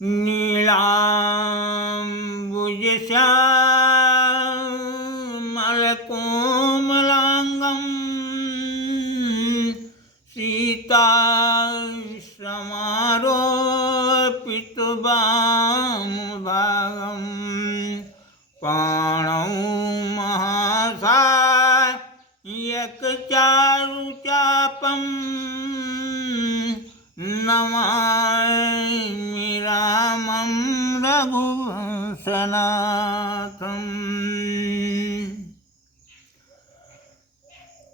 नीलाम्बुजश्यामलकोमलाङ्गं सीतासमारोपितवामभागं पाणौ महासायकचारुचापं नमामि रामं रघुवंशनाथम्।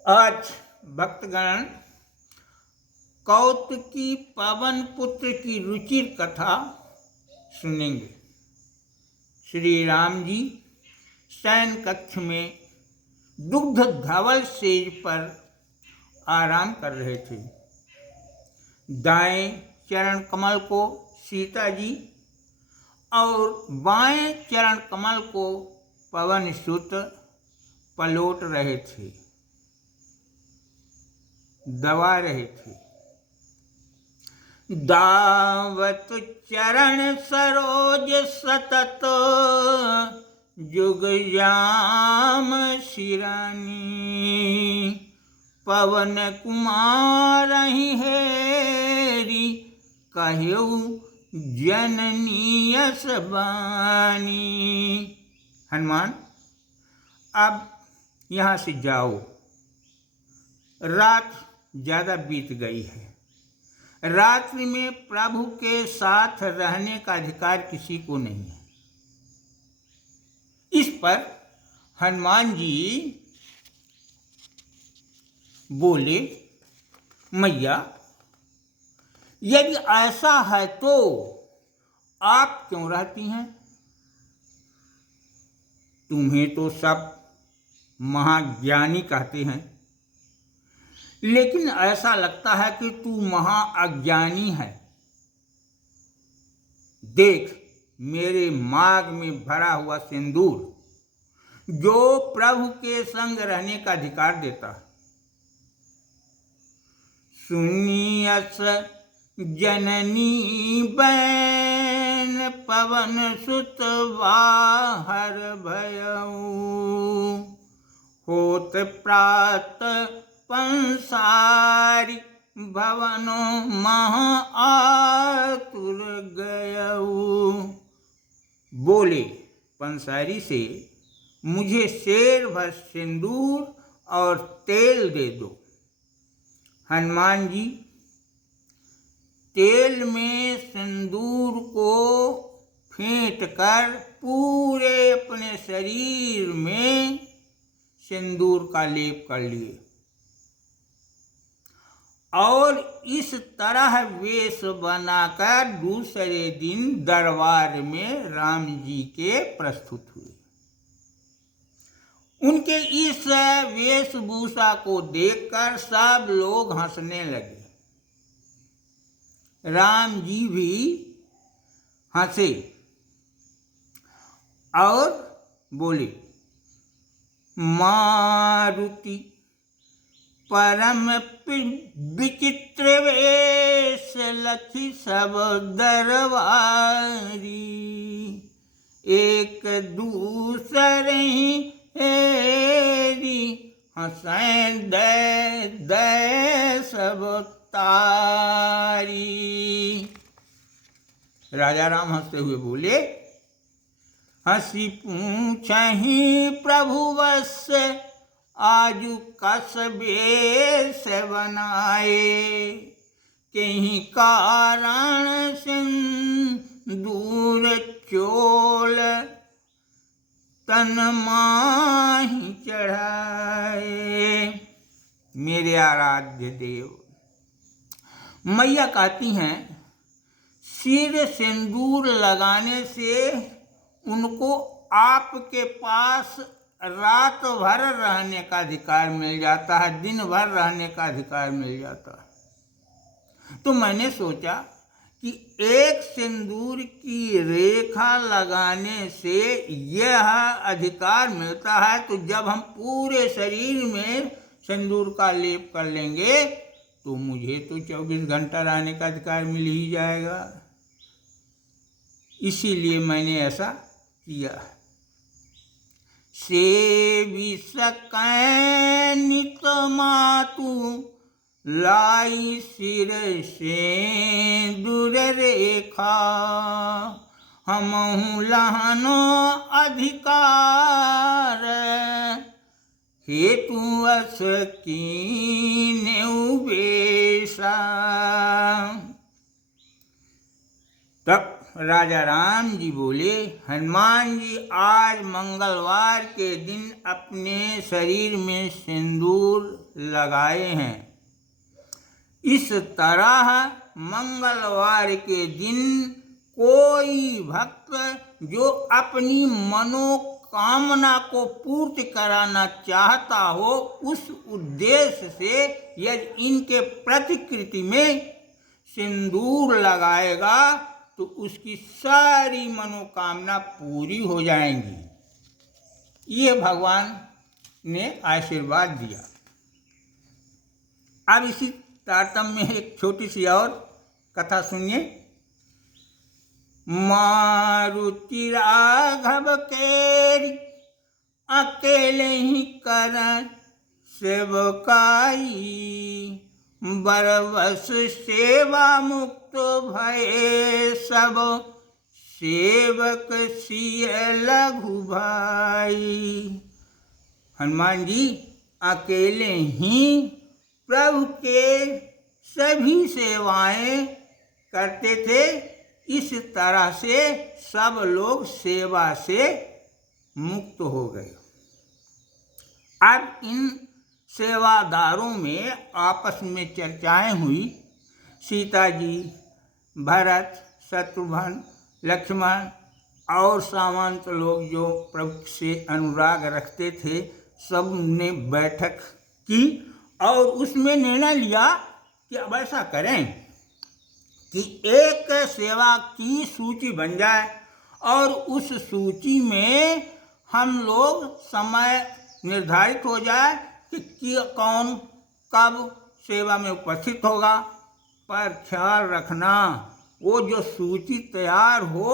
आज भक्तगण कौतुकी पवन पुत्र की रुचिर कथा सुनेंगे। श्री राम जी शयन कक्ष में दुग्ध धवल सेज पर आराम कर रहे थे। दाएं चरण कमल को सीता जी और बाएं चरण कमल को पवन सुत पलोट रहे थे, दबा रहे थे। दावत चरण सरोज सतत जुग जाम शिरानी, पवन कुमार हेरी कहु जननी यश बानी। हनुमान अब यहाँ से जाओ, रात ज़्यादा बीत गई है। रात्रि में प्रभु के साथ रहने का अधिकार किसी को नहीं है। इस पर हनुमान जी बोले, मैया यदि ऐसा है तो आप क्यों रहती हैं? तुम्हें तो सब महाज्ञानी कहते हैं, लेकिन ऐसा लगता है कि तू महाअज्ञानी है। देख मेरे मांग में भरा हुआ सिंदूर, जो प्रभु के संग रहने का अधिकार देता है। सुनियस जननी बैन पवन सुत बाहर भयऊ, होत प्रात पंसारी भवनो महा आतुर गयऊ। बोले पंसारी से, मुझे शेर भर सिंदूर और तेल दे दो। हनुमान जी तेल में सिंदूर को फेंट कर पूरे अपने शरीर में सिंदूर का लेप कर लिए और इस तरह वेश बनाकर दूसरे दिन दरबार में राम जी के प्रस्तुत हुए। उनके इस वेशभूषा को देखकर सब लोग हंसने लगे। राम जी भी हंसे और बोले, मारुति परम विचित्र वेश लखी सब दरबारी, एक दूसरे हेरी हंसें दे दे सब तारी। राजा राम हंसते हुए बोले, हंसी पूछहि प्रभु वश आजु कस वेश बनाए, कहीं कारण सिंदूर चोल तन माही चढ़ाए। मेरे आराध्य देव, मैया कहती हैं सिर सिंदूर लगाने से उनको आपके पास रात भर रहने का अधिकार मिल जाता है, दिन भर रहने का अधिकार मिल जाता है। तो मैंने सोचा कि एक सिंदूर की रेखा लगाने से यह अधिकार मिलता है, तो जब हम पूरे शरीर में सिंदूर का लेप कर लेंगे तो मुझे तो 24 घंटा रहने का अधिकार मिल ही जाएगा। इसीलिए मैंने ऐसा किया। सेवी सकै नित मातु लाई सिर से दूर रेखा, हमहु लहनो अधिकार हेतु अस कीन्हु बेशा। तब राजा राम जी बोले, हनुमान जी आज मंगलवार के दिन अपने शरीर में सिंदूर लगाए हैं। इस तरह मंगलवार के दिन कोई भक्त जो अपनी मनोकामना को पूर्ति कराना चाहता हो, उस उद्देश्य से यदि इनके प्रतिकृति में सिंदूर लगाएगा तो उसकी सारी मनोकामना पूरी हो जाएंगी। ये भगवान ने आशीर्वाद दिया। अब इसी तारतम्य में एक छोटी सी और कथा सुनिए। मारुति राघव केरी अकेले ही कर सेवकाई, बरबस सेवा मुक्त भये सब सेवक सिय लघु भाई। हनुमान जी अकेले ही प्रभु के सभी सेवाएं करते थे। इस तरह से सब लोग सेवा से मुक्त हो गए। अब इन सेवादारों में आपस में चर्चाएं हुई। सीता जी, भरत, शत्रुघ्न, लक्ष्मण और सामंत लोग जो प्रभु से अनुराग रखते थे, सब ने बैठक की और उसमें निर्णय लिया कि अब ऐसा करें कि एक सेवा की सूची बन जाए और उस सूची में हम लोग समय निर्धारित हो जाए कि कौन कब सेवा में उपस्थित होगा। पर ख्याल रखना, वो जो सूची तैयार हो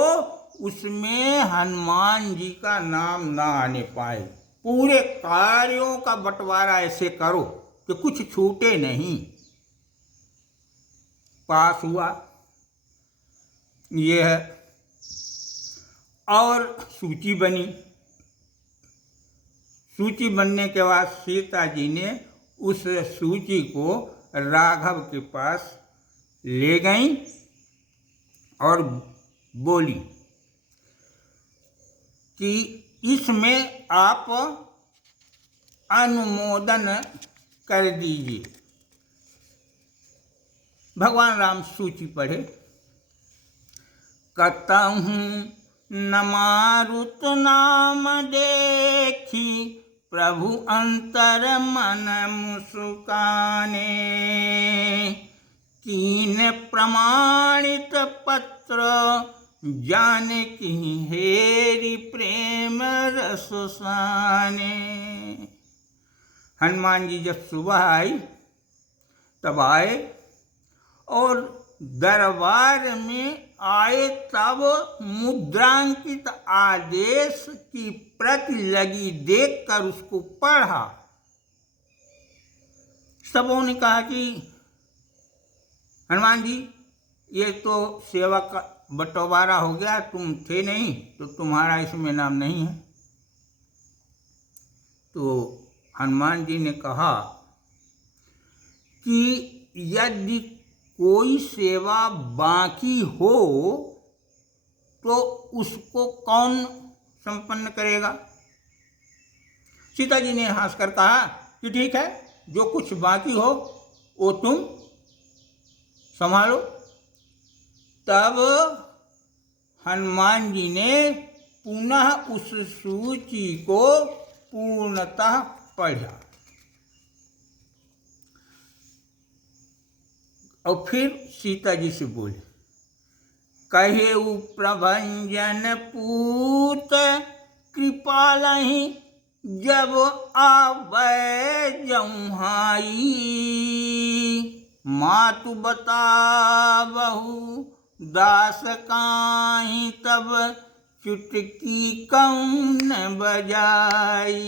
उसमें हनुमान जी का नाम ना आने पाए। पूरे कार्यों का बंटवारा ऐसे करो कि कुछ छूटे नहीं। पास हुआ ये है और सूची बनी। सूची बनने के बाद सीता जी ने उस सूची को राघव के पास ले गईं और बोली कि इसमें आप अनुमोदन कर दीजिए। भगवान राम सूची पढ़े। कतहु न मारुत नाम देखी, प्रभु अंतर मन मुस्काने, कीन प्रमाणित पत्र जानकी हेरि प्रेम रस साने। हनुमान जी जब सुबह आई तब आए और दरबार में आए तब मुद्रांकित आदेश की प्रति लगी देखकर उसको पढ़ा। सबों ने कहा कि हनुमान जी ये तो सेवा का बंटवारा हो गया, तुम थे नहीं तो तुम्हारा इसमें नाम नहीं है। तो हनुमान जी ने कहा कि यदि कोई सेवा बाकी हो तो उसको कौन संपन्न करेगा। सीता जी ने हंसकर कहा कि ठीक है, जो कुछ बाकी हो वो तुम संभालो। तब हनुमान जी ने पुनः उस सूची को पूर्णतः पढ़ा और फिर सीता जी से बोले, कहेउ प्रभंजन पूत कृपालहि, जब आबै जौहाई, मातु बताबहु दास काहीं तब चुटकी कौन बजाई।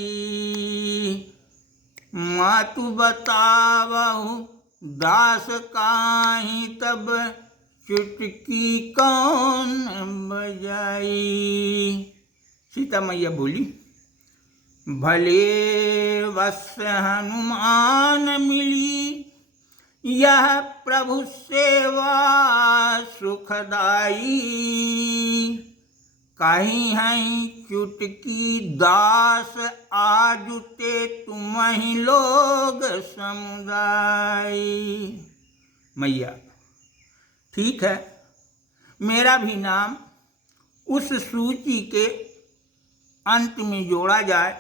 मातु बतावहु दास काहीं तब चुटकी कौन बजाई। सीता मैया बोली, भले वत्स हनुमान मिली, यह प्रभु सेवा सुखदाई। कहीं हैं चुटकी दास आजुते तुम्हि लोग समुदाय। मैया, ठीक है, मेरा भी नाम उस सूची के अंत में जोड़ा जाए,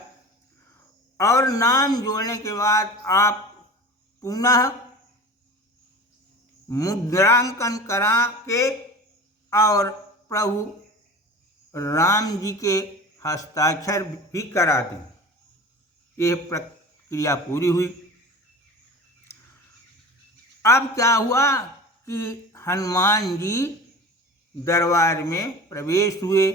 और नाम जोड़ने के बाद आप पुनः मुद्रांकन करा के और प्रभु राम जी के हस्ताक्षर भी करा दें। यह प्रक्रिया पूरी हुई। अब क्या हुआ कि हनुमान जी दरबार में प्रवेश हुए।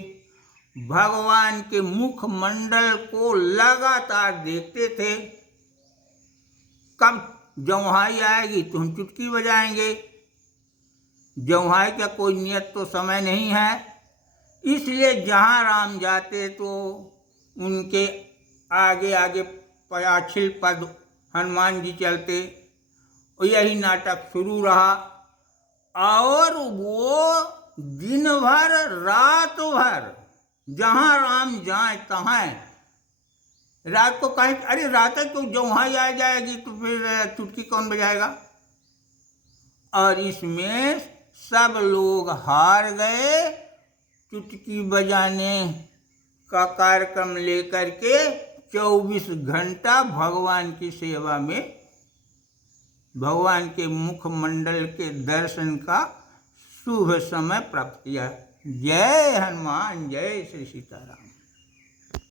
भगवान के मुखमंडल को लगातार देखते थे। कब जौहाई आएगी तो हम चुटकी बजाएंगे। जौहाई का कोई नियत तो समय नहीं है, इसलिए जहाँ राम जाते तो उनके आगे आगे पयाछिल पद हनुमान जी चलते। यही नाटक शुरू रहा, और वो दिन भर रात भर जहाँ राम जाए तहाँ। रात को कहें अरे रात तो जौहाई आ जाएगी तो फिर चुटकी कौन बजाएगा। और इसमें सब लोग हार गए। चुटकी बजाने का कार्यक्रम लेकर के 24 घंटा भगवान की सेवा में भगवान के मुखमंडल के दर्शन का शुभ समय प्राप्त किया। जय हनुमान, जय श्री सीताराम।